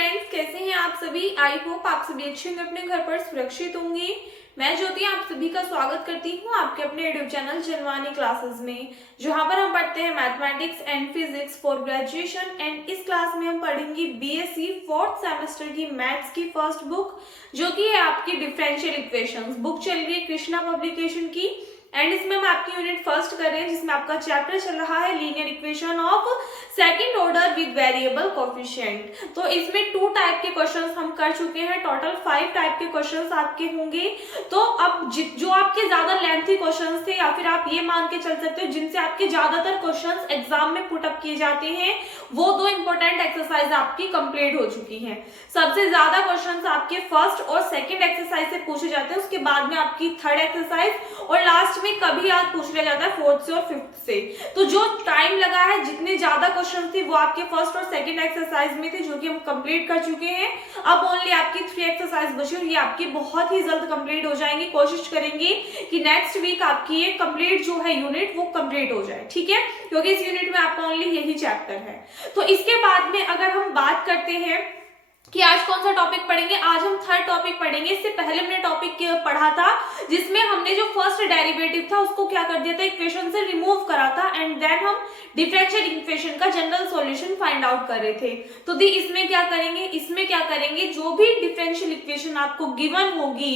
Friends, कैसे हैं आप सभी। आई होप आप सभी अच्छे होंगे, अपने घर पर सुरक्षित होंगे। मैं ज्योति आप सभी का स्वागत करती हूँ आपके अपने यूट्यूब चैनल जनवानी क्लासेस में, जहाँ पर हम पढ़ते हैं mathematics and physics for graduation. And इस क्लास में हम पढ़ेंगे बीएससी फोर्थ सेमेस्टर की मैथ्स की फर्स्ट बुक, जो कि है आपकी डिफरेंशियल इक्वेशंस। बुक चल रही है कृष्णा पब्लिकेशन की। एंड इसमें हम आपकी यूनिट फर्स्ट कर रहे हैं, जिसमें आपका चैप्टर चल रहा है linear equation of second order with variable coefficient. तो इसमें 2 टाइप के क्वेश्चंस हम कर चुके हैं, टोटल 5 टाइप के क्वेश्चंस आपके होंगे। तो अब जो आपके ज्यादा लेंथी क्वेश्चंस थे, या फिर आप ये मान के चल सकते हो जिनसे आपके ज्यादातर क्वेश्चंस एग्जाम में पुट अप किए जाते हैं, वो 2 इंपॉर्टेंट एक्सरसाइज आपकी कंप्लीट हो चुकी हैं। सबसे ज्यादा क्वेश्चंस आपके फर्स्ट और सेकंड एक्सरसाइज से पूछे जाते हैं, उसके बाद में आपकी थर्ड एक्सरसाइज, और लास्ट में कभी आज पूछ लिया जाता है फोर्थ से और फिफ्थ से। तो जो टाइम लगा है, जितने ज्यादा क्वेश्चन थे वो आपके फर्स्ट और सेकंड एक्सरसाइज में थे, जो कि हम कंप्लीट कर चुके हैं। अब ओनली आपकी 3 एक्सरसाइज बची और ये आपकी बहुत ही जल्द कंप्लीट हो जाएंगी। कोशिश करेंगे कि नेक्स्ट वीक आपकी ये कंप्लीट जो है यूनिट वो कंप्लीट हो जाए, ठीक है, क्योंकि इस यूनिट में आपका ओनली यही चैप्टर है। तो इसके बाद में अगर हम बात करते हैं कि आज कौन सा टॉपिक पढ़ेंगे, आज हम थर्ड टॉपिक पढ़ेंगे। इससे पहले हमने टॉपिक पढ़ा था जिसमें हमने जो फर्स्ट डेरिवेटिव था उसको क्या कर दिया था, इक्वेशन से रिमूव करा था, एंड देन हम डिफरेंशियल इक्वेशन का जनरल सॉल्यूशन फाइंड आउट कर रहे थे। तो दी इसमें क्या करेंगे, जो भी डिफरेंशियल इक्वेशन आपको गिवन होगी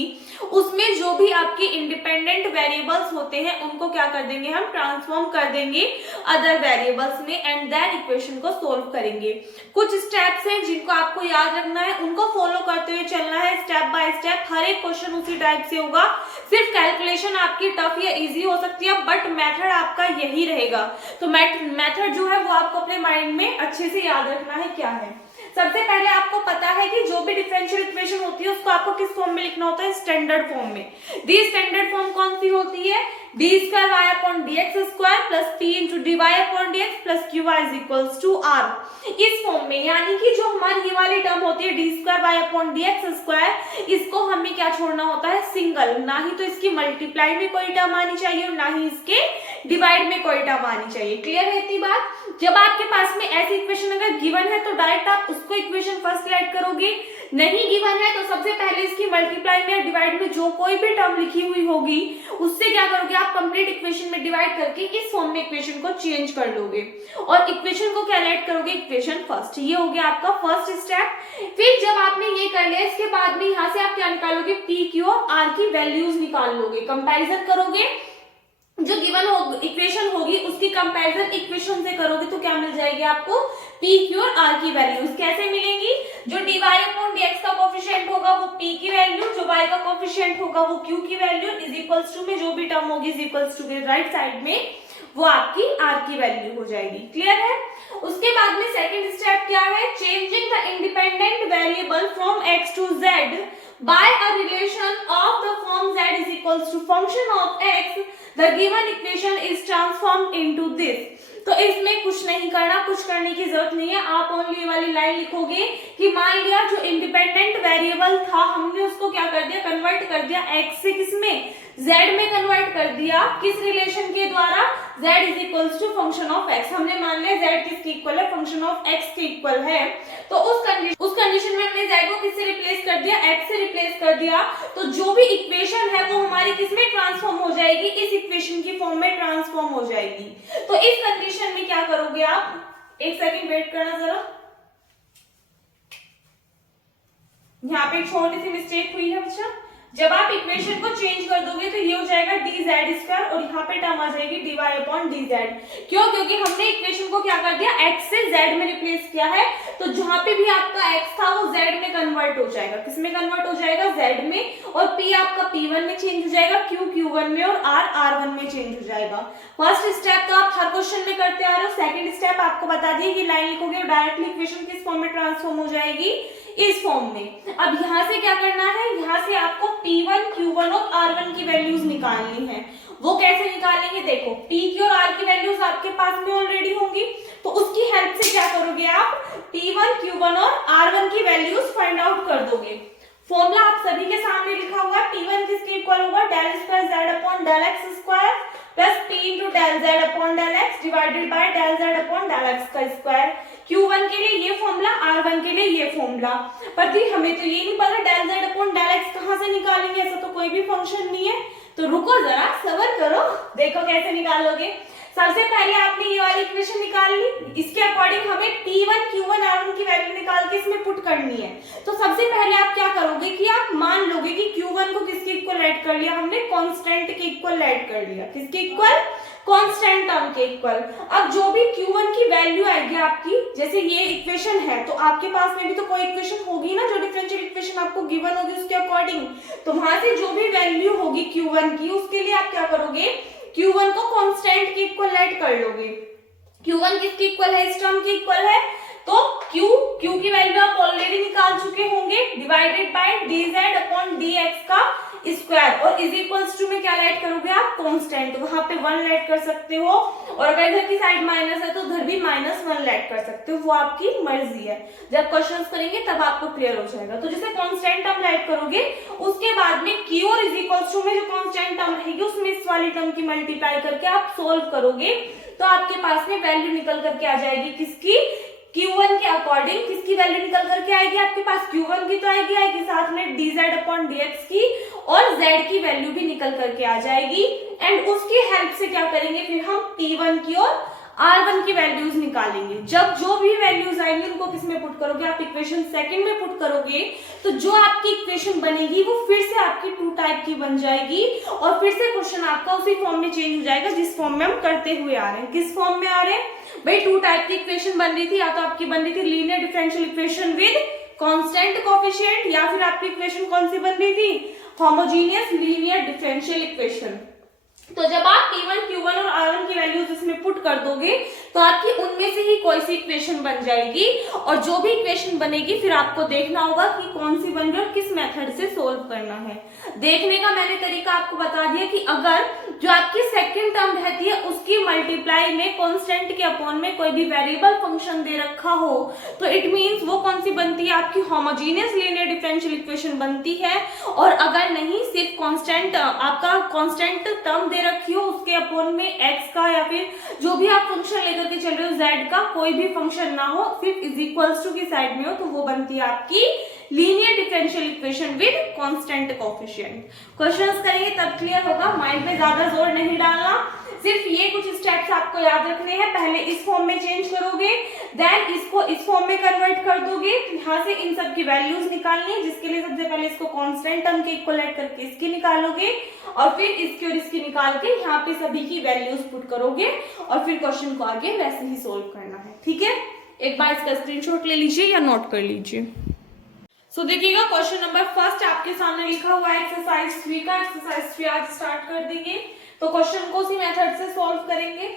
उसमें जो भी आपके इंडिपेंडेंट वेरिएबल्स होते हैं उनको क्या कर देंगे, हम ट्रांसफॉर्म कर देंगे अदर वेरिएबल्स में, एंड देन इक्वेशन को सोल्व करेंगे। कुछ स्टेप्स हैं जिनको आपको याद रखना है, उनको फॉलो करते हुए चलना है स्टेप बाय स्टेप। हर एक क्वेश्चन उसी टाइप से होगा, सिर्फ कैलकुलेशन आपकी टफ या इजी हो सकती है, बट मेथड आपका यही रहेगा। तो मेथड जो है वो आपको अपने माइंड में अच्छे से याद रखना है। क्या है, सबसे पहले आपको पता है कि जो भी डिफरेंशियल इक्वेशन होती है उसको आपको किस फॉर्म में लिखना होता है, स्टैंडर्ड फॉर्म में। दी स्टैंडर्ड फॉर्म कौन सी होती है, d square y upon D x square plus p into d y upon D x plus q y is equals to r. इस फॉर्म में, यानी कि जो हमारी ये वाली टर्म होती है d square y upon D x square, इसको हमें क्या छोड़ना होता है, सिंगल। ना ही तो इसकी मल्टीप्लाई में कोई टर्म आनी चाहिए और ना ही इसके डिवाइड में कोई टर्म आनी चाहिए। क्लियर है इतनी बात। जब आपके पास में ऐसी इक्वेशन अगर गिवन है तो डायरेक्ट आप उसको इक्वेशन फर्स्ट राइट करोगे, नहीं गिवन है तो सबसे पहले इसकी मल्टीप्लाई में या डिवाइड में जो कोई भी टर्म लिखी हुई होगी उससे क्या करोगे, आप कंप्लीट इक्वेशन में डिवाइड करके इस फॉर्म में इक्वेशन को चेंज कर लोगे और इक्वेशन को क्या राइट करोगे, इक्वेशन फर्स्ट। ये हो गया आपका फर्स्ट स्टेप। फिर जब आपने ये कर लिया, इसके बाद में यहाँ से आप क्या निकालोगे, पी क्यू और आर की वैल्यूज निकाल लोगे, कंपेरिजन करोगे। जो गिवन इक्वेशन होगी उसकी कंपैरिजन इक्वेशन से करोगे तो क्या मिल जाएगी आपको, पी क्यू और आर की वैल्यूज। कैसे मिलेंगी, जो d y upon D x का कोफिशिएंट होगा वो पी की वैल्यू, जो वाई का कोफिशिएंट होगा वो क्यू की वैल्यू, इज इक्वल्स टू में जो भी टर्म होगी इज इक्वल्स टू के राइट साइड में वो आपकी आर की वैल्यू हो जाएगी। क्लियर है। उसके बाद में सेकंड स्टेप क्या है, changing the independent variable from x to z by a relation of the form z is equals to function of x, the given equation is transformed into this। तो इसमें कुछ नहीं करना, कुछ करने की जरूरत नहीं है। आप ओनली ये वाली लाइन लिखोगे कि मान लिया जो इंडिपेंडेंट वेरिएबल था हमने उसको क्या कर दिया, कन्वर्ट कर दिया x से किसमें, z में कन्वर्ट कर दिया। किस रिलेशन के द्वारा, z is equals to function of x। हमने मान लिया z किसके इक्वल है, फंक्शन ऑफ x के इक्वल है। तो उस कंडीशन में हमने z को किससे रिप्लेस कर दिया, x से रिप्लेस कर दिया। तो जो भी इक्वेशन है वो हमारी किसमें ट्रांसफॉर्म हो जाएगी, इस इक्वेशन की फॉर्म में ट्रांसफॉर्म हो जाएगी। तो इस कंडीशन में क्या करोगे आप, एक सेकंड वेट करना जरा, यहाँ पे छोटी सी मिस्टेक हुई है बच्चा। जब आप इक्वेशन को चेंज कर दोगे तो ये हो जाएगा डी जेड स्क्वायर और यहाँ पे टर्म आ जाएगी d y upon d z. क्यों, क्योंकि हमने इक्वेशन को क्या कर दिया, x से z में रिप्लेस किया है। तो जहां पे भी आपका x था वो z में कन्वर्ट हो जाएगा। किसमें कन्वर्ट हो जाएगा, z में। और p आपका p1 में चेंज हो जाएगा, q q1 में और r r1 में चेंज हो जाएगा। फर्स्ट स्टेप तो आप हर क्वेश्चन में करते आ रहे हो। सेकंड स्टेप आपको बता दिए कि लाइन लिखोगे और डायरेक्टली इक्वेशन किस फॉर्म में ट्रांसफॉर्म हो जाएगी, इस फॉर्म में। अब यहाँ से क्या करना है, यहाँ से आपको P1, Q1 और R1 की वैल्यूज निकालनी है। वो कैसे निकालेंगे, देखो P की और R की वैल्यूज आपके पास में ऑलरेडी होंगी, तो उसकी हेल्प से क्या करोगे आप, P1, Q1 और R1 की वैल्यूज फाइंड आउट कर दोगे। फॉर्मूला आप सभी के सामने लिखा हुआ है, P1 किसके इक्वल होगा, del square z upon del x square plus P into del z upon del x divided by del z upon del x का स्क्वायर। Q1 के लिए ये फॉर्मूला, R1 के लिए ये फॉर्मूला। पहला। पर दी हमें तो ये नहीं पता del z upon del x कहाँ से निकालेंगे, ऐसा तो कोई भी फंक्शन नहीं है। तो रुको जरा, सब्र करो, देखो कैसे निकालोगे। सबसे पहले आपने ये वाली इक्वेशन निकाल ली, इसके अकॉर्डिंग हमें P1 Q1 R1 की वैल्यू निकाल के इसमें पुट करनी है। तो सबसे पहले आप क्या करोगे कि आप मान लोगे कि Q1 को किसके इक्वल ऐड कर लिया हमने, कांस्टेंट के इक्वल ऐड कर लिया। किसके इक्वल, कांस्टेंट टर्म के इक्वल। अब जो भी Q1 की वैल्यू आएगी आपकी, जैसे ये इक्वेशन है तो आपके पास में भी तो कोई इक्वेशन होगी ना जो डिफरेंशियल इक्वेशन आपको गिवन होगी उसके अकॉर्डिंग। तो वहां से जो भी वैल्यू होगी Q1 की, उसके लिए आप क्या करोगे, Q1 को कांस्टेंट के इक्वल ऐड कर लोगे। Q1 किसके इक्वल है, इस टर्म के इक्वल है। तो Q की वैल्यू आप ऑलरेडी निकाल चुके होंगे, divided by dz upon dx का स्क्वायर, और इज इक्वल्स टू में क्या ऐड करोगे आप, कांस्टेंट। वहां पे 1 ऐड कर सकते हो, और अगर इधर की साइड माइनस है तो उधर भी -1 ऐड कर सकते हो, वो आपकी मर्जी है। जब क्वेश्चंस करेंगे तब आपको क्लियर हो जाएगा। तो जैसे कांस्टेंट टर्म ऐड करोगे, उसके बाद में Q और इज इक्वल्स टू में जो कांस्टेंट टर्म रहेगी उसमें इस वाली टर्म की मल्टीप्लाई करके आप सोल्व करोगे, तो आपके पास में वैल्यू निकल करके आ जाएगी किसकी, Q1 के अकॉर्डिंग किसकी वैल्यू निकल करके आएगी आपके पास, Q1 की तो आएगी साथ में dz अपॉन dx की, और z की वैल्यू भी निकल करके आ जाएगी। एंड उसकी हेल्प से क्या करेंगे फिर हम P1 की और R1 की वैल्यूज निकालेंगे। जब जो भी वैल्यूज आएंगी उनको किसमें पुट करोगे आप, इक्वेशन सेकंड में पुट करोगे, तो जो आपकी इक्वेशन बनेगी वो फिर से आपकी 2 टाइप की बन जाएगी, और फिर से क्वेश्चन आपका उसी फॉर्म में चेंज हो जाएगा जिस फॉर्म में हम करते हुए आ रहे हैं। किस फॉर्म में आ रहे हैं भाई, 2 टाइप की इक्वेशन बन रही थी, या तो आपकी बन रही थी linear differential equation with constant coefficient, या फिर आपकी इक्वेशन कौन सी बन रही थी, होमोजेनियस लीनियर डिफरेंशियल इक्वेशन। तो जब आप P1 Q1 और R1 की वैल्यूज इसमें पुट कर दोगे तो आपकी उनमें से ही कोई सी इक्वेशन बन जाएगी, और जो भी इक्वेशन बनेगी फिर आपको देखना होगा कि कौन सी बन रही है और किस मेथड से सोल्व करना है। देखने का मैंने तरीका आपको बता दिया कि अगर जो आपकी सेकंड टर्म रहती है उसकी मल्टीप्लाई में कांस्टेंट के अपॉन में कोई भी वेरिएबल फंक्शन दे रखा हो, तो इट मींस वो कौन सी बनती है, आपकी होमोजेनियस लीनियर डिफरेंशियल इक्वेशन बनती है। और अगर नहीं, सिर्फ कांस्टेंट, आपका कांस्टेंट टर्म दे रखी हो, उसके अपॉन में x का या फिर जो भी आप फंक्शन लेकर के चल रहे हो z का कोई भी फंक्शन ना हो, सिर्फ इज इक्वल्स टू की साइड में हो, तो वो बनती है आपकी linear differential equation with constant coefficient. Questions करेंगे तब क्लियर होगा, माइंड में ज्यादा जोर नहीं डालना, सिर्फ ये कुछ स्टेप्स आपको याद रखने हैं। पहले इस फॉर्म में चेंज करोगे, देन इसको इस फॉर्म में कन्वर्ट कर दोगे, यहाँ से इन सब की वैल्यूज निकालनी है, जिसके लिए सबसे पहले इसको कांस्टेंट टर्म के इक्वल ऐड करके इसकी निकालोगे, और फिर इसकी और इसकी निकाल के यहाँ पे सभी की वैल्यूज पुट करोगे, और फिर क्वेश्चन को आगे वैसे ही सोल्व करना है। ठीक है, एक बार इसका स्क्रीनशॉट ले लीजिए या नोट कर लीजिए। सो देखिएगा, क्वेश्चन नंबर फर्स्ट आपके सामने लिखा हुआ है एक्सरसाइज 3 का। एक्सरसाइज 3 आज स्टार्ट कर देंगे, तो क्वेश्चन को उसी मेथड से सॉल्व करेंगे।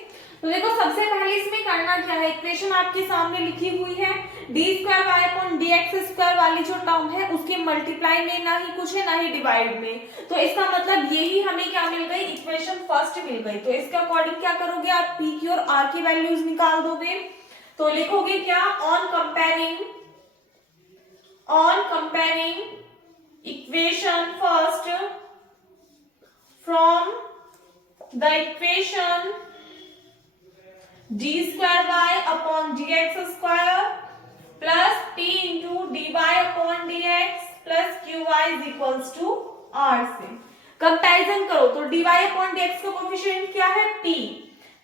तो देखो, सबसे पहले इसमें करना क्या है, इक्वेशन आपके सामने लिखी हुई है, d² अपॉन dx² वाली जो टर्म है उसके मल्टीप्लाई में ना ही कुछ है ना ही डिवाइड में, तो इसका मतलब यही हमें क्या मिल गई, इक्वेशन फर्स्ट मिल गई। तो इसके अकॉर्डिंग क्या करोगे आप, p की और r की वैल्यूज निकाल दोगे। तो लिखोगे क्या, on comparing equation first from the equation d² upon dx² plus p into dy upon dx plus qy is equals to r से कंपैरिजन करो। तो dy upon dx का कोएफिशिएंट क्या है, p।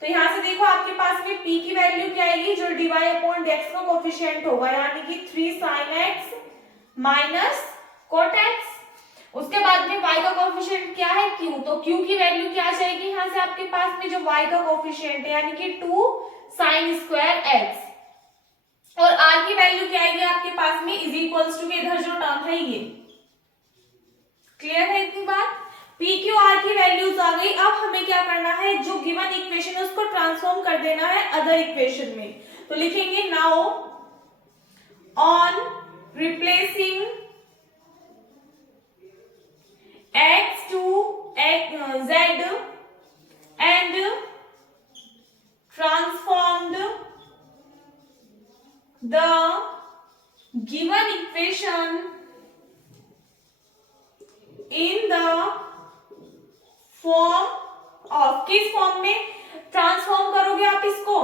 तो यहाँ से देखो आपके पास में p की वैल्यू क्या आएगी, जो dy upon dx का कोएफिशिएंट होगा, यानी कि 3 sin x minus cot x। उसके बाद में y का कोएफिशिएंट क्या है, q। तो q की वैल्यू क्या आ जाएगी यहाँ से आपके पास में, जो y का कोएफिशिएंट है, यानी कि 2 sin स्क्वायर x। और r की वैल्यू क्या आएगी आपके पास में, इज इक्वल्स टू, इधर जो टर्म है ये। क्लियर है इतनी बात, p q r की वैल्यूज आ गई। अब हमें क्या करना है, जो गिवन इक्वेशन है उसको ट्रांसफॉर्म कर देना है अदर इक्वेशन में। तो लिखेंगे now on replacing x to z and transformed the given equation in the form of, किस फॉर्म में ट्रांसफॉर्म करोगे आप इसको,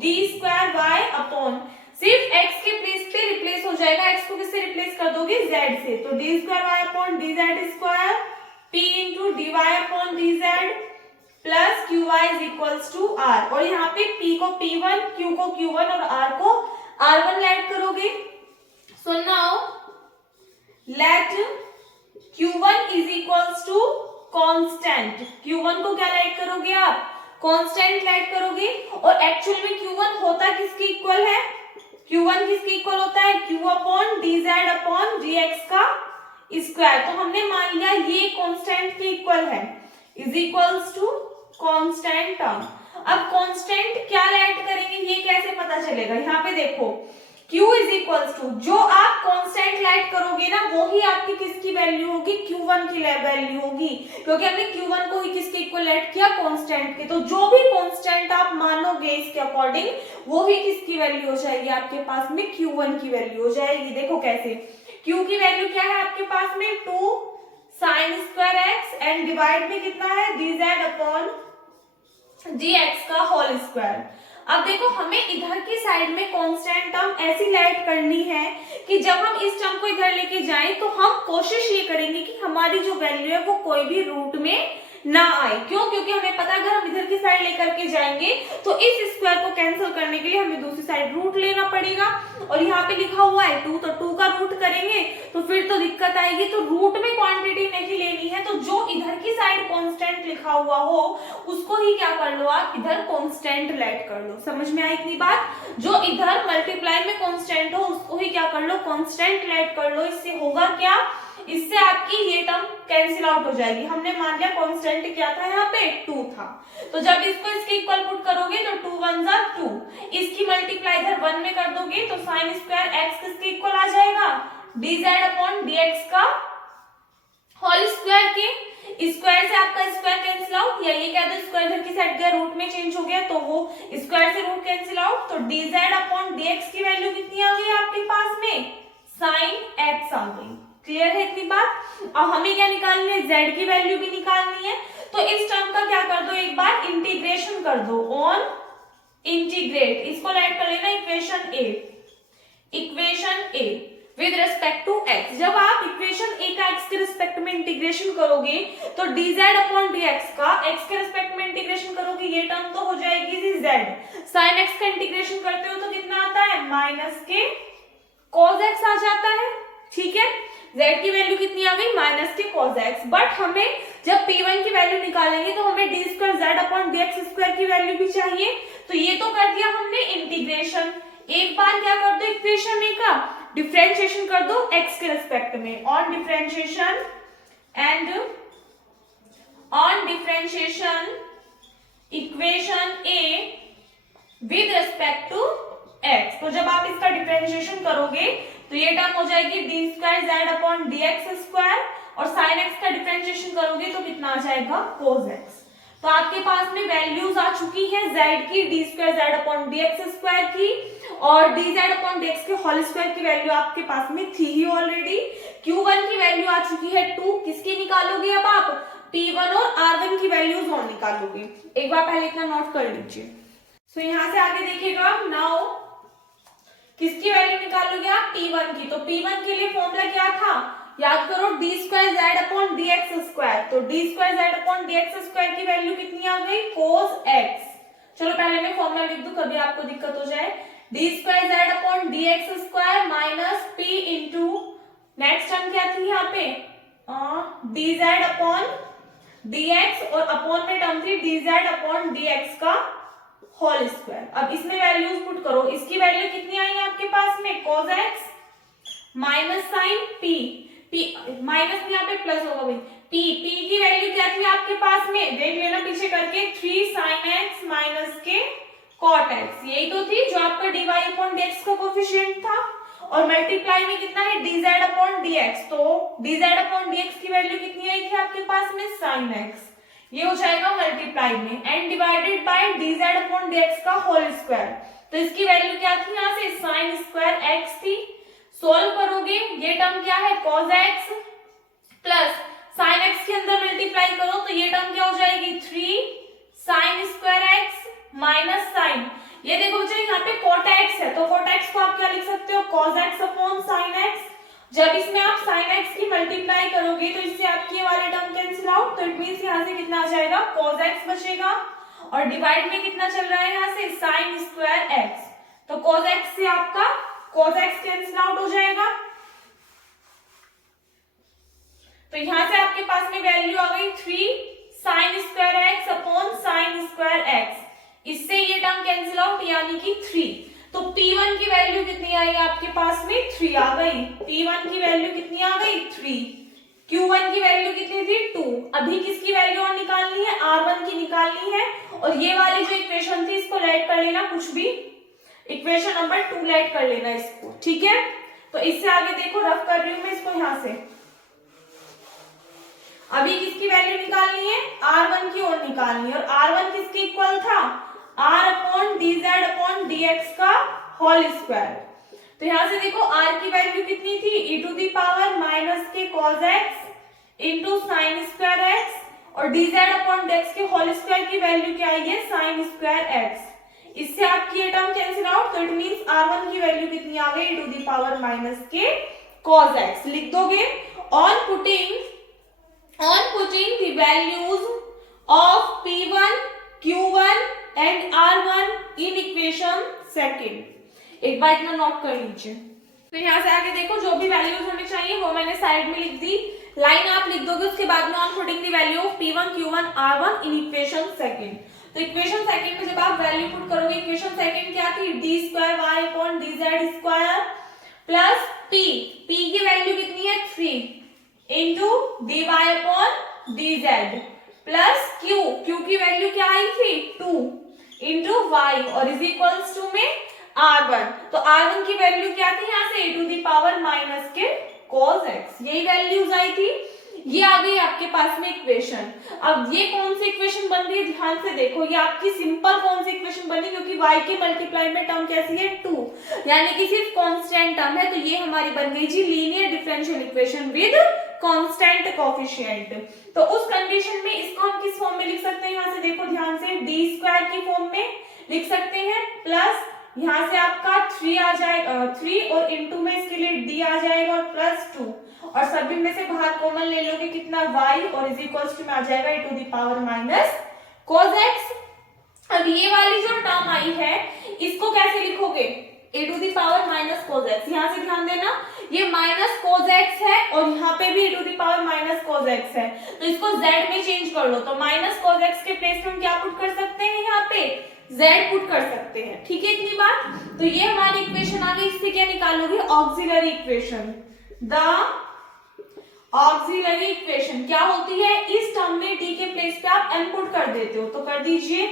d² y अपॉन सिर्फ x के प्लेस पे रिप्लेस हो जाएगा, x को किससे रिप्लेस कर दोगे, z से, तो D square y upon d z square p into d y upon d z plus q y is equals to r, और यहाँ पे p को p1, q को q1 और r को r1 ऐड करोगे। So now let q1 is equals to constant, q1 को क्या ऐड करोगे आप, कांस्टेंट ऐड करोगे, और एक्चुअल में q1 होता किसके इक्वल है, q1 किसके इक्वल होता है, q upon d z upon D x का स्क्वायर, तो हमने मान लिया ये कांस्टेंट के इक्वल है, is equals to constant term. अब कांस्टेंट क्या ऐड करेंगे ये कैसे पता चलेगा, यहाँ पे देखो Q इज इक्वल्स टू, जो आप कांस्टेंट ऐड करोगे ना वो ही आपकी किसकी वैल्यू होगी, Q1 की वैल्यू होगी, क्योंकि हमने Q1 को ही किसके इक्वल ऐड किया, कांस्टेंट के, तो जो भी कांस्टेंट आप मानोगे इसके अकॉर्डिंग वो ही किसकी वैल्यू हो जाएगी, आपके पास में Q1 की वैल्यू हो जाएगी। देखो कैसे, Q की वैल्यू क्या है आपके पास में 2 sin square x and divide में कितना है dz अपॉन dx का होल स्क्वायर। अब देखो हमें इधर की साइड में कांस्टेंट टर्म ऐसी ऐड करनी है कि जब हम इस टर्म को इधर लेके जाएं तो हम कोशिश ये करेंगे कि हमारी जो वैल्यू है वो कोई भी रूट में ना आए। क्यों? क्योंकि हमें पता अगर हम इधर की साइड लेकर के जाएंगे तो इस स्क्वायर को कैंसिल करने के लिए हमें दूसरी साइड रूट लेना पड़ेगा, और यहाँ पे लिखा हुआ है 2, तो 2 का रूट करेंगे तो फिर तो दिक्कत आएगी, तो रूट में क्वांटिटी नहीं लेनी है, तो जो इधर की साइड कांस्टेंट लिखा हुआ हो उसको ही क्या कर लो आप, इधर कांस्टेंट लेट कर लो। समझ में आई इतनी बात? जो इधर मल्टीप्लाई में कांस्टेंट हो उसको ही क्या कर लो, कांस्टेंट लेट कर लो। इससे होगा क्या, इससे आपकी ये टर्म कैंसिल आउट हो जाएगी। हमने मान लिया कांस्टेंट क्या था, यहाँ पे 2 था, तो जब इसको इसके इक्वल पुट करोगे तो 2 1 जा 2, इसकी मल्टीप्लाई इधर 1 में कर दोगे तो sin स्क्वायर x किसके इक्वल आ जाएगा, dz अपॉन dx का होल स्क्वायर के स्क्वायर से आपका स्क्वायर कैंसिल आउट, या ये क्या था स्क्वायर इधर की साइड गया रूट में चेंज हो गया तो वो स्क्वायर से रूट कैंसिल आउट, तो dz अपॉन dx की वैल्यू कितनी आ गई आपके पास में, sin x आ गई। क्लियर है इतनी बात? अब हमें क्या निकालनी है, z की वैल्यू भी निकालनी है, तो इस टर्म का क्या कर दो, एक बार इंटीग्रेशन कर दो, ऑन इंटीग्रेट, इसको राइट कर लेना equation a with respect to x। जब आप इक्वेशन ए का x के रिस्पेक्ट में इंटीग्रेशन करोगे तो dz अपॉन dx का x के रिस्पेक्ट में इंटीग्रेशन करोगे, ये टर्म तो हो जाएगी जी z, sin x का इंटीग्रेशन करते हो तो कितना आता है, माइनस के cos x आ जाता है। ठीक है, z की वैल्यू कितनी आ गई, माइनस के cos x, बट हमें जब p1 की वैल्यू निकालेंगे तो हमें d square z upon dx square की वैल्यू भी चाहिए, तो ये तो कर दिया हमने इंटीग्रेशन। एक बार क्या कर दो, इक्वेशन ए का डिफरेंशिएशन कर दो x के रिस्पेक्ट में, on differentiation equation a with respect to x। तो जब आप इसका डिफरेंशिएशन करोगे तो ये टर्म हो जाएगी D square Z upon D x square, और साइन एक्स का डिफरेंशिएशन करोगे तो कितना आ जाएगा, कोस एक्स। तो आपके पास में वैल्यूज आ चुकी है z की, D square Z upon D x square की, और d z upon D x whole whole square की वैल्यू आपके पास में थी ही ऑलरेडी। Q1 की वैल्यू आ चुकी है 2, किसकी निकालोगे अब आप, P1 और R1 की वैल्यूज और निकालोगे। एक बार पहले इतना नोट कर लीजिए। सो यहाँ से आगे देखिएगा, नाउ किसकी वैल्यू निकालोगे आप, P1 की, तो P1 के लिए फॉर्मूला क्या था, याद करो D square Z upon D x square, तो D square Z upon D x square की वैल्यू कितनी आ गई, कोस एक्स। चलो पहले मैं फॉर्मूला लिख दूं, कभी आपको दिक्कत हो जाए, D square Z upon D x square minus P into next term क्या थी यहाँ पे, D z upon D x, और अपॉन में टर्म थी D z upon D x का होल स्क्वायर। अब इसमें वैल्यूज पुट करो, इसकी वैल्यू कितनी आई आपके पास में, cos x minus sine p, minus में यहाँ पे प्लस होगा भाई, p की वैल्यू क्या थी आपके पास में, देख लेना पीछे करके, 3 sin x माइनस के cot x, यही तो थी जो आपका dy अपॉन dx का कोफिशिएंट था, और मल्टीप्लाई में कितना है dz अपॉन dx, तो dz अपॉन dx की वैल्यू कितनी आई थी आपके पास में, sin x, ये हो जाएगा मल्टीप्लाई में, and divided by dz upon dx का होल स्क्वायर, तो इसकी वैल्यू क्या थी यहाँ से, sin स्क्वायर x थी। सोल्व करोगे, ये टर्म क्या है, cos x plus sin x के अंदर मल्टीप्लाई करो तो ये टर्म क्या हो जाएगी, 3 sin square x minus sine, ये देखो बच्चा यहाँ पे cot x है, तो cot x को आप क्या लिख सकते हो, cos x upon sin x। जब इसमें आप sin x की मल्टीप्लाई करोगे तो इससे आपकी ये वाले टर्म कैंसिल आउट, तो इट मींस यहाँ से कितना आ जाएगा, cos x बचेगा और डिवाइड में कितना चल रहा है यहाँ से, sin स्क्वायर x। तो cos x से आपका cos x कैंसिल आउट हो जाएगा, तो यहां से आपके पास में वैल्यू आ गई 3 sin square x upon sin square x। इससे ये टर्म कैंसिल आउट यानी कि 3। तो P1 की वैल्यू कितनी आई आपके पास में, 3 आ गई। P1 की वैल्यू कितनी आ गई, 3। Q1 की वैल्यू कितनी थी, 2। अभी किसकी वैल्यू और निकालनी है, R1 की निकालनी है। और ये वाली जो इक्वेशन थी इसको लेट कर लेना, कुछ भी इक्वेशन नंबर 2 लेट कर लेना इसको, ठीक है। तो इससे आगे देखो, रफ कर रही हूं मैं इसको यहां से। अभी किसकी वैल्यू निकालनी है, R1 की ओर निकालनी है, और R1 किसके इक्वल था, R upon d z upon D x का होल स्क्वायर। तो यहां से देखो R की वैल्यू कितनी थी, e to the power minus के cos x into sine square x, और d z upon D x whole whole square की वैल्यू क्या आई है, साइन स्क्वायर x। इससे आपकी ये टर्म कैंसिल आउट, तो इट मींस R1 की वैल्यू कितनी आ गई, e to the power minus के cos x लिख दोगे। On putting the values of P1, Q1 and R1 in equation second, एक बार इतना नोट कर लीजिए। तो यहाँ से आगे देखो, जो भी वैल्यूज हमें चाहिए वो मैंने साइड में लिख दी, लाइन आप लिख दोगे, उसके बाद में on putting the value of P1, Q1, R1 in equation second. तो इक्वेशन सेकंड में जब आप वैल्यू पुट करोगे, इक्वेशन सेकंड क्या थी, d square y upon d z square plus P की वैल्यू कितनी है, 3 into d y upon d z plus q की वैल्यू क्या आई थी, 2 इंटू वाई और इज इक्वल्स टू में R1। तो R1 की वैल्यू क्या थी यहाँ से, e to the power minus के cos x, यही वैल्यूज आई थी। ये आ गई आपके पास में इक्वेशन। अब ये कौन सी इक्वेशन बन रही है, ध्यान से देखो, ये आपकी सिंपल कौन सी इक्वेशन बनी, क्योंकि y के मल्टीप्लाई में टर्म कैसी है, 2, यानी कि सिर्फ कांस्टेंट टर्म है। तो ये हमारी बन गई जी linear differential equation with constant coefficient. तो उस कंडीशन में इसको हम किस फॉर्म में लिख सकते हैं, यहाँ से देखो ध्यान से, डी स्क्वायर की फॉर्म में लिख सकते हैं, प्लस यहाँ से आपका 3 आ जाएगा, 3 और इनटू में इसके लिए d आ जाएगा और प्लस 2, और सभी में से बाहर कॉमन ले लोगे कितना, y, और इज इक्वल्स टू में आ जाएगा e to the power minus cos x। अब ये वाली जो टर्म आई है इसको कैसे लिखोगे, e to the power minus cos x। यहाँ से ध्यान देना, ये माइनस cos x है और यहाँ पे भी e to the power minus cos x है, तो इसको z में चेंज कर लो। तो माइनस cos x के प्लेस में हम क्या पुट कर सकते हैं, यहाँ पे z पुट कर सकते हैं, ठीक है इतनी बात। तो ये हमारी इक्वेशन आ गई, इससे क्या निकालोगे, auxiliary equation. The auxiliary equation क्या होती है, इस टर्म में d के प्लेस पे आप m पुट कर देते हो, तो कर दीजिए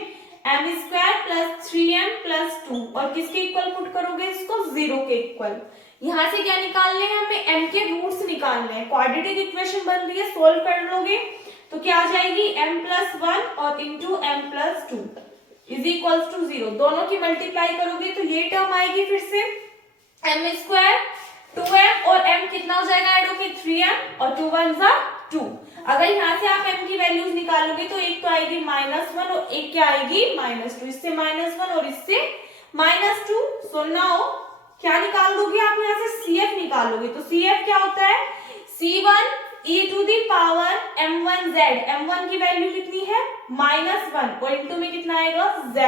m square plus 3m plus 2, और किसके इक्वल पुट करोगे इसको, 0 के इक्वल। यहाँ से क्या निकालने हैं हमें, m के रूट्स निकालने हैं। क्वाड्रेटिक इक्वेशन बन रही है, सोल्व कर लोगे तो क्या आ जाएगी, m प्लस 1 और into m plus 2 is equals to 0। दोनों की मल्टीप्लाई करोगे तो ये टर्म आएगी, फिर से m स्क्वायर 2m और m कितना हो जाएगा ऐड होके, 3m और 2 1 2। अगर यहाँ से आप m की वैल्यूज निकालोगे तो एक तो आएगी -1 और एक क्या आएगी, -2। इससे -1 और इससे -2। सो नाउ क्या निकाल दोगे आप, यहाँ से CF निकालोगे। तो CF क्या होता है, C1 e to the power m1z, m1 की वैल्यू कितनी है, -1, और इनटू में कितना आएगा, z,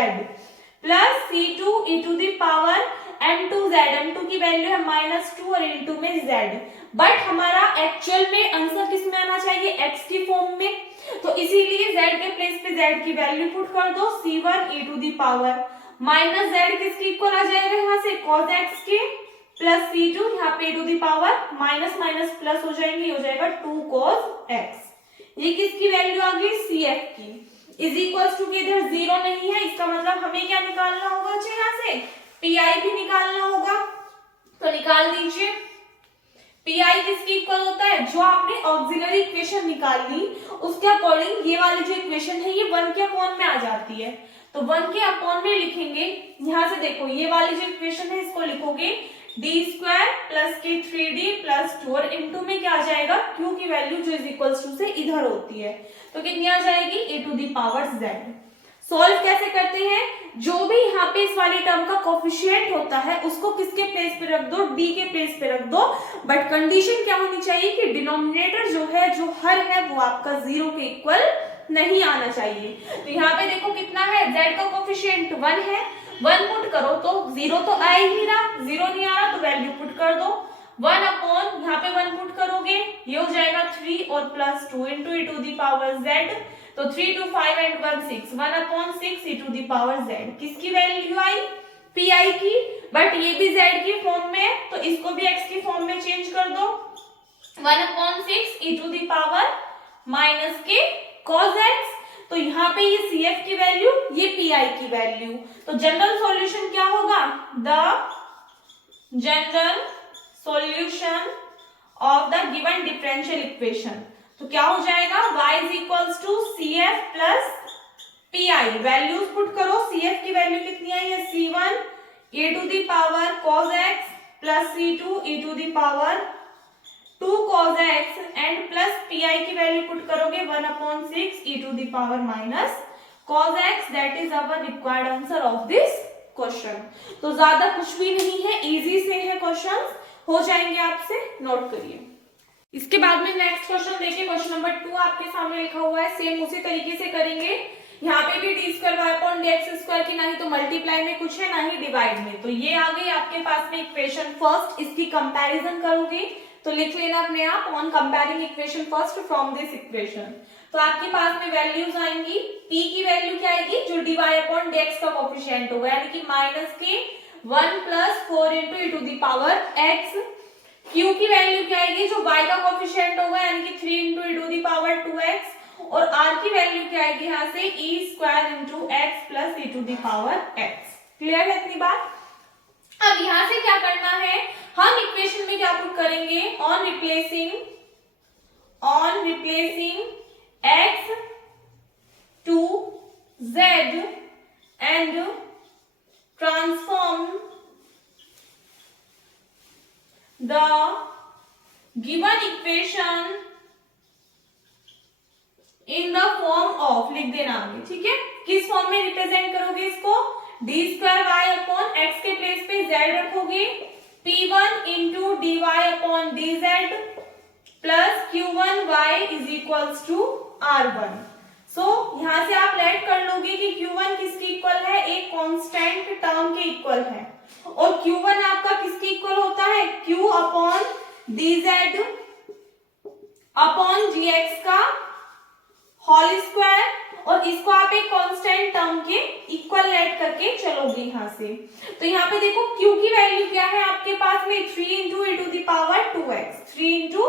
plus C2 e to the power m2z, m2 की वैल्यू है -2 और इनटू में z। बट हमारा एक्चुअल में आंसर किस में आना चाहिए, x की फॉर्म में, तो इसीलिए z के प्लेस पे z की वैल्यू पुट कर दो। C1 e to the power minus z किसके इक्वल आ जाएगा, यहाँ से cos x के, प्लस C2 यहाँ पे to the power minus minus plus हो जाएंगे, हो जाएगा 2 cos x। ये किसकी वैल्यू आ गई, CF की, इज इक्वल्स टू के इधर 0 नहीं है, इसका मतलब हमें क्या निकालना होगा, यहाँ से PI भी निकालना होगा। तो निकाल दीजिए, PI किसके इक्वल होता है, जो आपने ऑक्सिलरी इक्वेशन निकाली उसके अकॉर्डिंग ये वाली जो इक्वेशन है ये 1 के अपॉन में आ जाती है, तो 1 के अपॉन में लिखेंगे। यहाँ से देखो ये वाली जो इक्वेशन है इसको लिखोगे d स्क्वायर प्लस के 3d प्लस 2, और इनटू में क्या आ जाएगा, q की वैल्यू जो इज इक्वल्स टू से इधर होती है, तो कितनी आ जाएगी, e to the power z। Solve कैसे करते हैं, जो भी यहाँ पे इस वाली टर्म का कोफिशिएंट होता है उसको किसके प्लेस पे रख दो, डी के प्लेस पे रख दो, बट कंडीशन क्या होनी चाहिए कि डिनोमिनेटर जो है, जो हर है, वो आपका 0 के इक्वल नहीं आना चाहिए। तो यहाँ पे देखो कितना है, z का कोफिशिएंट 1 है, 1 पुट करो तो 0 तो आ ही नहीं रहा, 0 नहीं आ रहा तो वैल्यू पुट कर दो, 1 अपॉन यहाँ पे 1 पुट करोगे, ये हो जाएगा 3 और plus 2 into e to the power z, तो 3 2 5 and 1 6, 1 upon 6 e to the power z, किसकी वैल्यू आई, pi की, बट ये भी z की फॉर्म में है तो इसको भी x की फॉर्म में चेंज कर दो, 1 upon 6 e to the power minus के cos x, तो यहाँ पे ये CF की वैल्यू, ये PI की वैल्यू, तो जनरल सॉल्यूशन क्या होगा, the general solution of the given differential equation, तो क्या हो जाएगा, y is equals to CF plus PI, values put करो, CF की वैल्यू कितनी आई है, C1 e to the power cos x plus C2 e to the power 2 cos x and plus PI की वैल्यू पुट करोगे 1 upon 6 e to the power minus cos x, that is our required answer of this question. तो ज्यादा कुछ भी नहीं है, easy से है क्वेश्चंस, हो जाएंगे आपसे, नोट करिए। इसके बाद में नेक्स्ट क्वेश्चन देखिए, क्वेश्चन नंबर 2 आपके सामने लिखा हुआ है, सेम उसी तरीके से करेंगे, यहाँ पे भी d square y upon D x square की, ना ही तो मल्टीप्लाई में कुछ है ना ही डिवाइड में, तो ये आ गई आपके पास में इक्वेशन फर्स्ट, इसकी कंपैरिजन करोगे तो लिख लेना अपने आप, on comparing equation first from this equation, तो आपके पास में वैल्यूज आएंगी, p की वैल्यू क्या आएगी, जो dy अपॉन dx का कोफिशिएंट होगा, यानी कि माइनस के 1 plus 4 into e to the power x, q की वैल्यू क्या आएगी, जो y का कोफिशिएंट होगा, यानी कि 3 into e to the power 2x, और r की वैल्यू क्या आएगी यहाँ से, e square into x plus e to the power x। Clear है इतनी बात। अब यहां से क्या करना है, हम इक्वेशन में क्या पुट करेंगे, on replacing x to z and transform the given equation in the form of, लिख देना आगे, ठीक है, किस फॉर्म में रिप्रेजेंट करोगे इसको, d square y upon x के प्लेस पे z रखोगे, p1 into d y upon d z plus q1 y is equals to r1। So यहां से आप लेट कर लोगे कि q1 किसकी इक्वल है, एक कांस्टेंट टर्म के इक्वल है, और q1 आपका किसकी इक्वल होता है, q upon dz upon dx का होल स्क्वायर, और इसको आप एक कांस्टेंट टर्म के इक्वल लेट करके चलोगे यहां से, तो यहाँ पे देखो q की वैल्यू क्या है आपके पास में, 3 into e to the power 2x, 3 into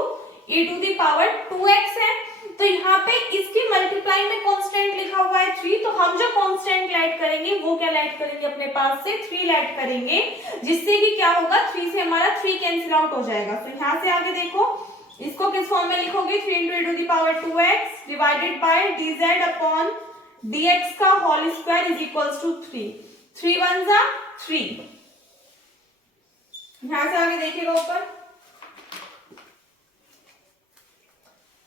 e to the power 2x है, तो यहाँ पे इसकी मल्टीप्लाई में कांस्टेंट लिखा हुआ है 3, तो हम जो कांस्टेंट ऐड करेंगे वो क्या ऐड करेंगे, अपने पास से 3 ऐड करेंगे, जिससे कि क्या होगा, 3 से हमारा 3 कैंसिल आउट हो जाएगा। तो यहाँ से आगे देखो, इसको किस फॉर्म में लिखोगे, 3 into e to the power 2x divided by dz upon dx का whole square is equals to 3, 3 1 जा 3। यहाँ से आगे देखिएगा ऊपर,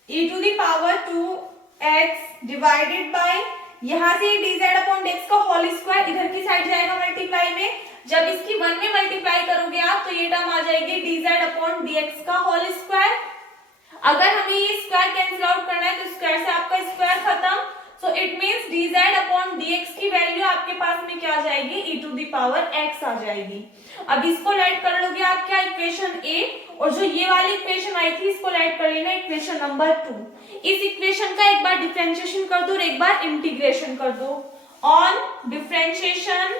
e to the power 2x divided by, यहां से dz अपॉन dx का होल स्क्वायर इधर की साइड जाएगा मल्टीप्लाई में, जब इसकी 1 में मल्टीप्लाई करोगे आप तो ये टर्म आ जाएगी dz अपॉन dx का होल स्क्वायर। अगर हमें ये स्क्वायर कैंसिल आउट करना है तो स्क्वायर से आपका स्क्वायर खत्म, so it means dz upon dx की वैल्यू आपके पास में क्या आ जाएगी, e to the power x आ जाएगी। अब इसको लेट कर लोगे आप क्या, इक्वेशन a, और जो ये वाली इक्वेशन आई थी इसको लेट कर लेना इक्वेशन नंबर 2। इस इक्वेशन का एक बार डिफरेंशिएशन कर दो और एक बार इंटीग्रेशन कर दो। On differentiation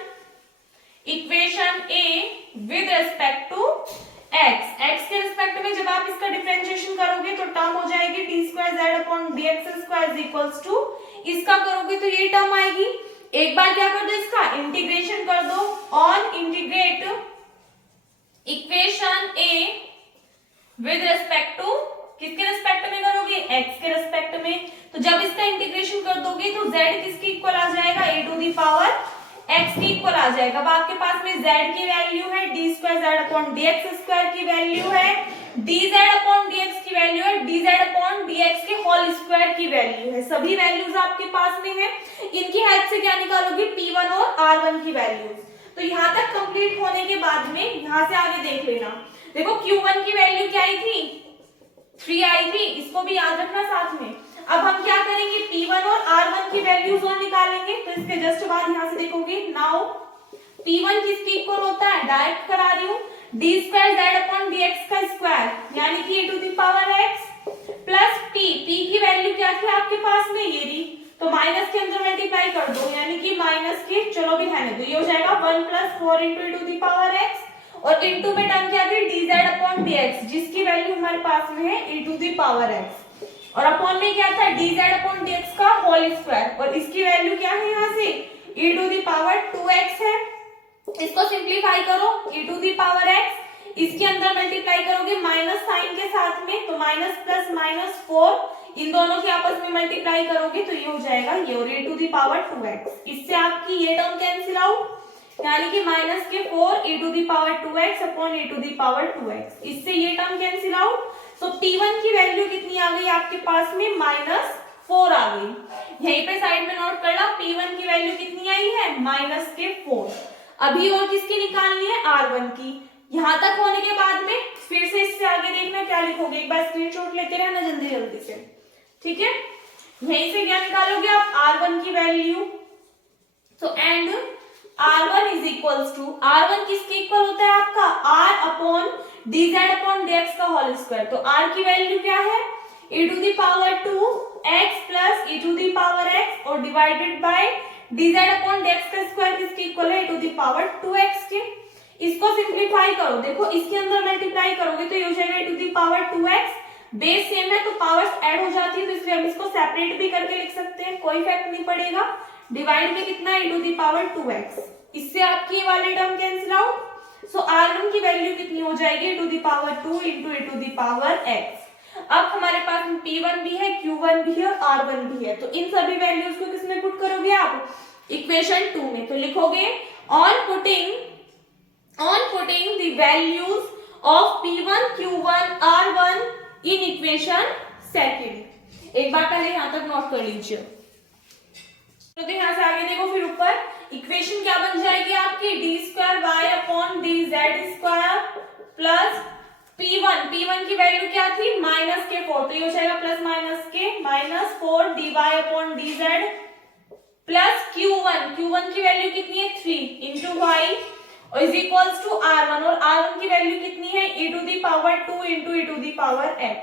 equation a with respect to x के रिस्पेक्ट में जब आप इसका डिफरेंशिएशन करोगे तो टर्म हो जाएगी d square Z upon dx square is equals to, इसका करोगे तो ये टर्म आएगी। एक बार क्या कर दो, इसका इंटीग्रेशन कर दो। On integrate equation a with respect to, किसके रिस्पेक्ट में करोगे, x के रिस्पेक्ट में, तो जब इसका इंटीग्रेशन कर दोगे तो z किसकी इक्वल आ जाएगा, a to the power x की इक्वल आ जाएगा। अब आपके पास में z की वैल्यू है d square Z upon dx square की वैल्यू है, dz अपॉन dx की वैल्यू है dz अपॉन dx के होल स्क्वायर की वैल्यू है। सभी वैल्यूज आपके पास में है, इनकी हेल्प से क्या निकालोगे, P1 और R1 की वैल्यूज। तो यहाँ तक कंप्लीट होने के बाद में यहाँ से आगे देख लेना। देखो Q1 की वैल्यू क्या आई थी, 3 आई थी, इसको भी याद रखना साथ में। अब हम क्या करेंगे, P1 और R1 की वैल्यूज और निकालेंगे। तो इसके जस्ट बाद यहाँ से देखोगे, नाउ P1 किसके इक्वल होता है, डायरेक्ट करा रही हूँ, d square z upon dx का स्क्वायर यानी कि e to the power x plus p की वैल्यू क्या थी आपके पास में, ये रही, तो माइनस के अंदर मल्टीप्लाई कर दो यानी कि माइनस के, चलो भी रहने दो, ये हो जाएगा 1 plus 4 into e to the power x और इनटू में टर्म क्या थी, dz अपॉन dx जिसकी वैल्यू हमारे पास में है e to the power x और अपॉन में क्या था, dz अपॉन dx का होल स्क्वायर और इसकी वैल्यू क्या है यहाँ से, e to the power 2x है। इसको सिंप्लीफाई करो, e to the power x, इसके अंदर मल्टीप्लाई करोगे माइनस साइन के साथ में, तो माइनस प्लस माइनस 4, इन दोनों के आपस में मल्टीप्लाई करोगे तो ये हो जाएगा ये, और e to the power 2x। इससे आपकी ये टर्म कैंसिल आउट यानी कि माइनस के 4 e to the power 2x upon e to the power 2x, इससे ये टर्म कैंसिल आउट। तो P1 की वैल्यू कितनी आ गई आपके पास में, माइनस 4 आ गई। यहीं पे साइड में नोट कर लो, P1 की वैल्यू कितनी आई है, माइनस के 4। अभी और किसकी निकालनी है, R1 की। यहां तक होने के बाद में फिर से इससे आगे देखना क्या लिखोगे, एक बार स्क्रीनशॉट लेते रहना जल्दी जल्दी से, ठीक है। यहीं से क्या निकालोगे आप, R1 की वैल्यू। तो and R1 is equals to, R1 किसके इक्वल होता है आपका, R upon dz upon dx का होल स्क्वायर। तो R की वैल्यू क्या है, e to the power 2x plus e to the power x और divided by dz upon dx का स्क्वायर किसके इक्वल है, e to the power 2x के। इसको सिंप्लीफाई करो, देखो इसके अंदर मल्टीप्लाई करोगे तो ये हो जाएगा e to the power 2x, base same है तो पावर्स ऐड हो जाती है, तो इसलिए हम इसको सेपरेट भी करके लिख सकते हैं, कोई इफेक्ट नहीं पड़ेगा। डिवाइड में कितना है, e to the power 2x, इससे आपकी ये वाले टर्म कैंसिल आउट। सो R1 की वैल्यू कितनी हो जाएगी, e to the power 2 into e to the power x। अब हमारे पास P1 भी है, Q1 भी है, R1 भी है, तो इन सभी वैल्यूज को किसमें पुट करोगे आप, इक्वेशन 2 में। तो लिखोगे on putting the values of P1 Q1 R1 in equation second. एक बार पहले यहां तक नोट कर लीजिए। तो यहां से आगे देखो, फिर ऊपर इक्वेशन क्या बन जाएगी आपकी, d square y upon d z square plus P1 की वैल्यू क्या थी, माइनस के 4, तो ये हो जाएगा प्लस माइनस के minus 4 d y upon d z plus Q1 की वैल्यू कितनी है, 3 इंटू वाई और इज इक्वल्स टू R1 और R1 की वैल्यू कितनी है, e to the power 2 into e to the power x।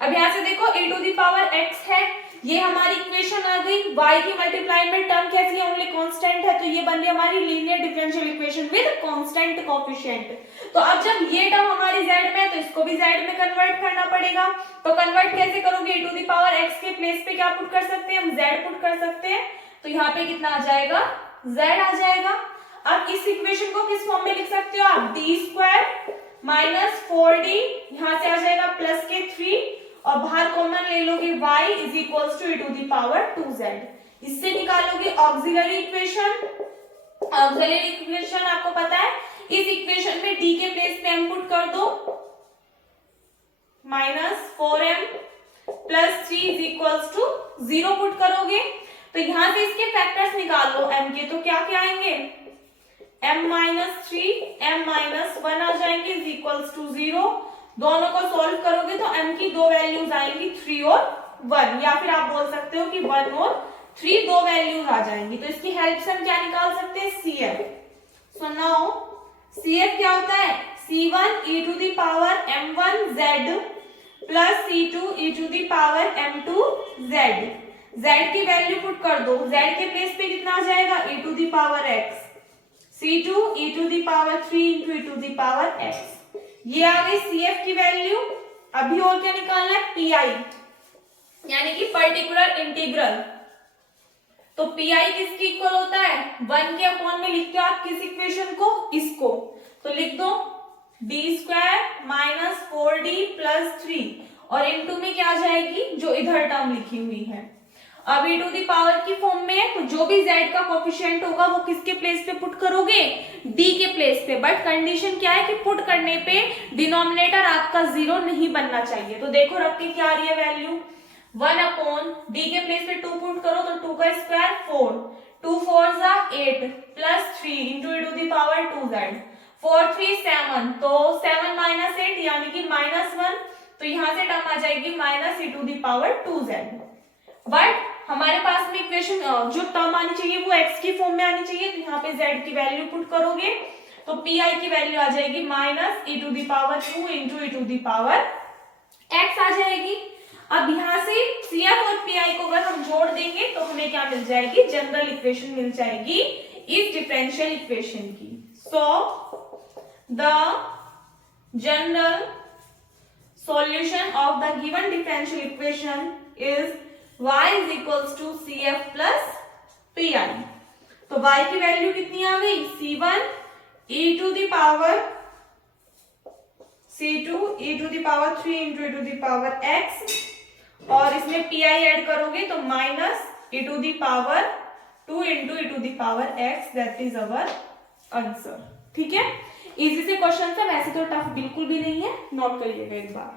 अब यहाँ से देखो e to the power x है, ये हमारी इक्वेशन आ गई। y की मल्टीप्लाई में टर्म कैसी है, ओनली कांस्टेंट है, तो ये बन रही हमारी linear differential equation with constant coefficient. तो अब जब ये टर्म हमारी z में है तो इसको भी z में कन्वर्ट करना पड़ेगा। तो कन्वर्ट कैसे करोगे, e to the power x के प्लेस पे क्या पुट कर सकते हैं, हम z पुट कर सकते हैं, तो यहाँ पे कितना आ जाएगा, z आ जाएगा। अब इस इक्वेशन को किस फॉर्म में लिख सकते हो आप, डी स्क्वायर माइनस 4d, यहां से आ जाएगा प्लस के 3 और बाहर कॉमन ले लोगे y is equals to e to the power 2z। इससे निकालोगे ऑक्सिलरी इक्वेशन। ऑक्सिलरी इक्वेशन आपको पता है, इस इक्वेशन में d के प्लेस पे m पुट कर दो, minus 4m plus 3 is equals to 0 put करोगे, तो यहां से इसके फैक्टर्स निकाल लो m के, तो क्या क्या आएंगे, m माइनस 3 m माइनस 1 आ जाएंगे इज इक्वल्स टू 0। दोनों को सोल्व करोगे तो m की दो वैल्यूज आएंगी, 3 और 1, या फिर आप बोल सकते हो कि 1 और 3 दो वैल्यूज आ जाएंगी। तो इसकी हेल्प से हम क्या निकाल सकते हैं, CF। सो नाउ CF क्या होता है, C1 e to the power m1z plus C2 e to the power m2z। z की वैल्यू पुट कर दो, z के प्लेस पे कितना आ जाएगा, e to the power x, C2 e to the power 3 into e to the power x। ये आ गई CF की वैल्यू। अभी और क्या निकालना है, PI यानी कि पर्टिकुलर इंटीग्रल। तो PI किसकी इक्वल होता है, 1 के अपॉन में लिखते हो आप किस इक्वेशन को, इसको, तो लिख दो d square minus 4d plus 3 और इनटू में क्या आ जाएगी, जो इधर टर्म लिखी हुई है। अब e टू द पावर की फॉर्म में है तो जो भी z का कोफिशिएंट होगा वो किसके प्लेस पे पुट करोगे, d के प्लेस पे। बट कंडीशन क्या है कि पुट करने पे डिनोमिनेटर आपका 0 नहीं बनना चाहिए। तो देखो रख के क्या आ रही है वैल्यू, 1 अपॉन d के प्लेस पे 2 पुट करो तो 2 का स्क्वायर 4, 2 4 जा 8 plus 3 into e to the power 2z, 4 3 7, तो 7 माइनस 8 यानी कि -1, तो यहां से टर्म आ जाएगी minus e to the power 2z। But हमारे पास में इक्वेशन जो टर्म आनी चाहिए वो x की फॉर्म में आनी चाहिए, तो यहाँ पे z की वैल्यू पुट करोगे तो pi की वैल्यू आ जाएगी minus e to the power 2 into e to the power x आ जाएगी। अब यहाँ से CF और PI को अगर हम जोड़ देंगे तो हमें क्या मिल जाएगी, जनरल इक्वेशन मिल जाएगी इस डिफरेंशियल इक्वेशन की। So the general solution of the given differential equation is y is equals to CF plus PI। तो y की वैल्यू कितनी आ गई, C1 e to the power C2 e to the power 3 into e to the power x, और इसमें PI add करोगे तो minus e to the power 2 into e to the power x, that is our answer। ठीक है, easy से question था, वैसे तो टफ बिल्कुल भी नहीं है, नोट करिएगा एक बार।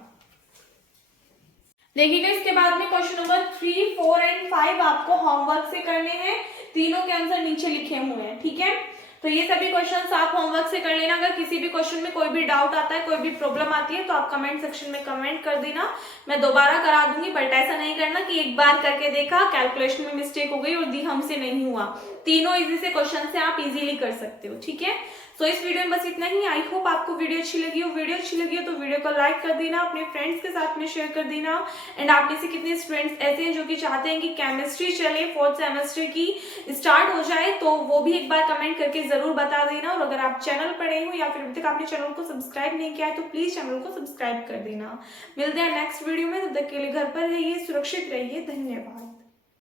देखिएगा इसके बाद में क्वेश्चन नंबर 3, 4 एंड 5 आपको होमवर्क से करने हैं। तीनों के आंसर नीचे लिखे हुए हैं, ठीक है। तो ये सभी क्वेश्चंस आप होमवर्क से कर लेना। अगर किसी भी क्वेश्चन में कोई भी डाउट आता है, कोई भी प्रॉब्लम आती है तो आप कमेंट सेक्शन में कमेंट कर देना, मैं दोबारा करा दूंगी। बट ऐसा नहीं करना कि एक बार करके देखा, कैलकुलेशन में मिस्टेक हो गई और दी हमसे नहीं हुआ। तीनों इजी से क्वेश्चन से आप इजीली कर सकते हो, ठीक है। तो इस वीडियो में बस इतना ही। आई होप आपको वीडियो अच्छी लगी हो। वीडियो अच्छी लगी हो तो वीडियो को लाइक कर देना, अपने फ्रेंड्स के साथ में शेयर कर देना। एंड आप में से कितने स्टूडेंट्स ऐसे हैं जो कि चाहते हैं कि केमिस्ट्री चले, 4th सेमेस्टर की स्टार्ट हो जाए, तो वो भी एक बार कमेंट करके जरूर बता देना। और अगर आप चैनल पर नए हो या फिर अभी तक आपने चैनल को सब्सक्राइब नहीं किया है तो प्लीज चैनल को सब्सक्राइब कर देना। मिलते हैं नेक्स्ट वीडियो में, तब तक के लिए घर पर रहिए, सुरक्षित रहिए। धन्यवाद।